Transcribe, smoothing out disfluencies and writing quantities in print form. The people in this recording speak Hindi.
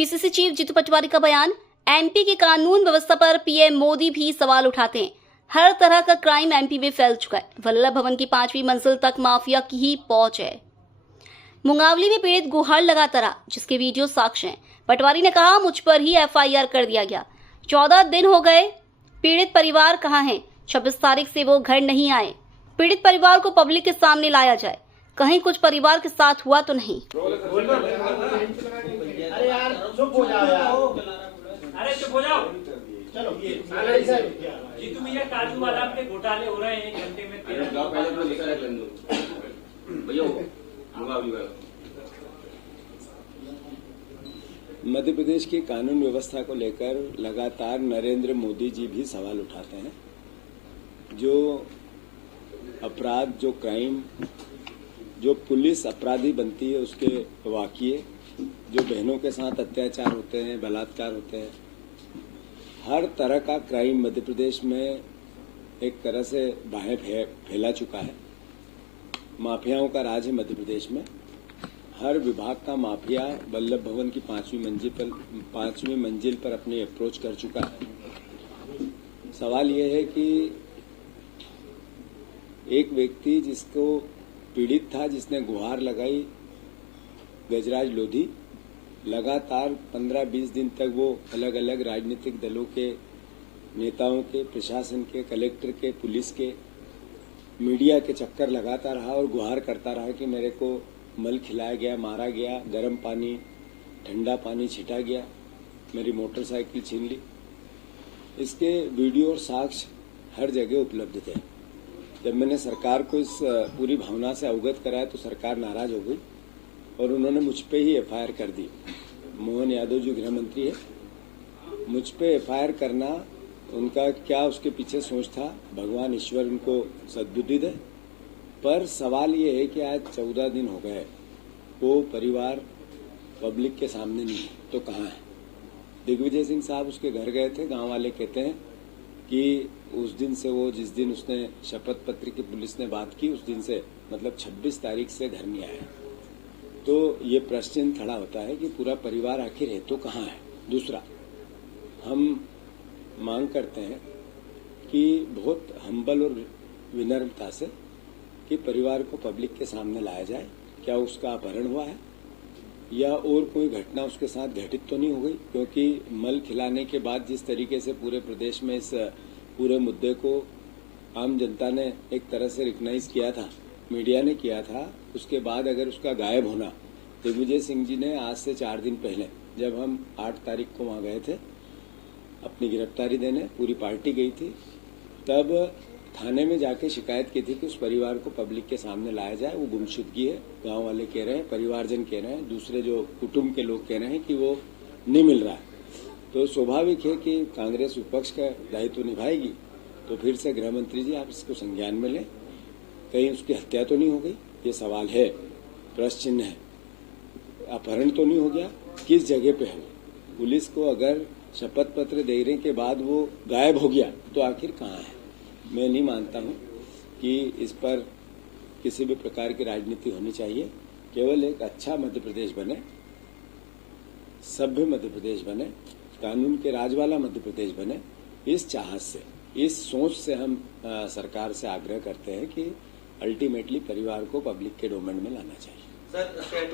पीसीसी चीफ जीतू पटवारी का बयान। एमपी की कानून व्यवस्था पर पीएम मोदी भी सवाल उठाते हैं। हर तरह का क्राइम एमपी में फैल चुका है। वल्लभ भवन की 5वीं मंजिल तक माफिया की ही पहुंच है। मुंगावली में पीड़ित गुहार लगाता रहा, जिसके वीडियो साक्ष्य हैं। पटवारी ने कहा, मुझ पर ही एफआईआर कर दिया गया। 14 दिन हो गए। पीड़ित परिवार कहाँ है? 26 तारीख से वो घर नहीं आए। पीड़ित परिवार को पब्लिक के सामने लाया जाए। कहीं कुछ परिवार के साथ हुआ तो नहीं। अरे यार चुप हो जाओ यार। अरे चुप हो जाओ। चलो जीतू भैया, काजू बादाम के घोटाले हो रहे हैं 1 घंटे में। पहले तो लिखा है भैया मध्य प्रदेश की कानून व्यवस्था को लेकर लगातार नरेंद्र मोदी जी भी सवाल उठाते हैं। जो अपराध, जो क्राइम, जो पुलिस अपराधी बनती है, उसके वाक़ये, जो बहनों के साथ अत्याचार होते हैं, बलात्कार होते हैं, हर तरह का क्राइम मध्य प्रदेश में एक तरह से बाहें फैला चुका है। माफियाओं का राज है मध्य प्रदेश में। हर विभाग का माफिया वल्लभ भवन की 5वीं मंजिल पर अपनी अप्रोच कर चुका है। सवाल यह है कि एक व्यक्ति जिसको पीड़ित था, जिसने गुहार लगाई, गजराज लोधी, लगातार 15-20 दिन तक वो अलग अलग राजनीतिक दलों के नेताओं के, प्रशासन के, कलेक्टर के, पुलिस के, मीडिया के चक्कर लगाता रहा और गुहार करता रहा कि मेरे को मल खिलाया गया, मारा गया, गर्म पानी, ठंडा पानी छिटा गया, मेरी मोटरसाइकिल छीन ली। इसके वीडियो और साक्ष्य हर जगह उपलब्ध थे। जब मैंने सरकार को इस पूरी भावना से अवगत कराया तो सरकार नाराज हो गई और उन्होंने मुझ पे ही एफआईआर कर दी। मोहन यादव जी गृह मंत्री है, मुझ पे एफआईआर करना उनका क्या उसके पीछे सोच था, भगवान ईश्वर उनको सद्बुद्धि दे। पर सवाल ये है कि आज 14 दिन हो गए, वो परिवार पब्लिक के सामने नहीं है, तो कहाँ है? दिग्विजय सिंह साहब उसके घर गए थे। गांव वाले कहते हैं कि उस दिन से वो, जिस दिन उसने शपथ पत्र की पुलिस ने बात की, उस दिन से मतलब 26 तारीख से घर नहीं आया। तो ये प्रश्न खड़ा होता है कि पूरा परिवार आखिर है तो कहाँ है? दूसरा, हम मांग करते हैं कि बहुत हम्बल और विनम्रता से कि परिवार को पब्लिक के सामने लाया जाए। क्या उसका अपहरण हुआ है या और कोई घटना उसके साथ घटित तो नहीं हो गई? क्योंकि मल खिलाने के बाद जिस तरीके से पूरे प्रदेश में इस पूरे मुद्दे को आम जनता ने एक तरह से रिकग्नाइज किया था, मीडिया ने किया था, उसके बाद अगर उसका गायब होना, दिग्विजय सिंह जी ने आज से 4 दिन पहले, जब हम 8 तारीख को वहाँ गए थे अपनी गिरफ्तारी देने, पूरी पार्टी गई थी, तब थाने में जाके शिकायत की थी कि उस परिवार को पब्लिक के सामने लाया जाए। वो गुमशुदगी है, गांव वाले कह रहे हैं, परिवारजन कह रहे हैं, दूसरे जो कुटुंब के लोग कह रहे हैं कि वो नहीं मिल रहा है। तो स्वाभाविक है कि कांग्रेस विपक्ष का दायित्व निभाएगी। तो फिर से गृह मंत्री जी, आप इसको संज्ञान में लें, कहीं उसकी हत्या तो नहीं हो गई? ये सवाल है, प्रश्न चिन्ह है। अपहरण तो नहीं हो गया? किस जगह पे है? पुलिस को अगर शपथ पत्र देने के बाद वो गायब हो गया तो आखिर कहाँ है? मैं नहीं मानता हूँ कि इस पर किसी भी प्रकार की राजनीति होनी चाहिए। केवल एक अच्छा मध्य प्रदेश बने, सभ्य मध्य प्रदेश बने, कानून के राज वाला मध्य प्रदेश बने, इस चाहत से, इस सोच से हम सरकार से आग्रह करते हैं कि अल्टीमेटली परिवार को पब्लिक के डोमेन में लाना चाहिए। सर,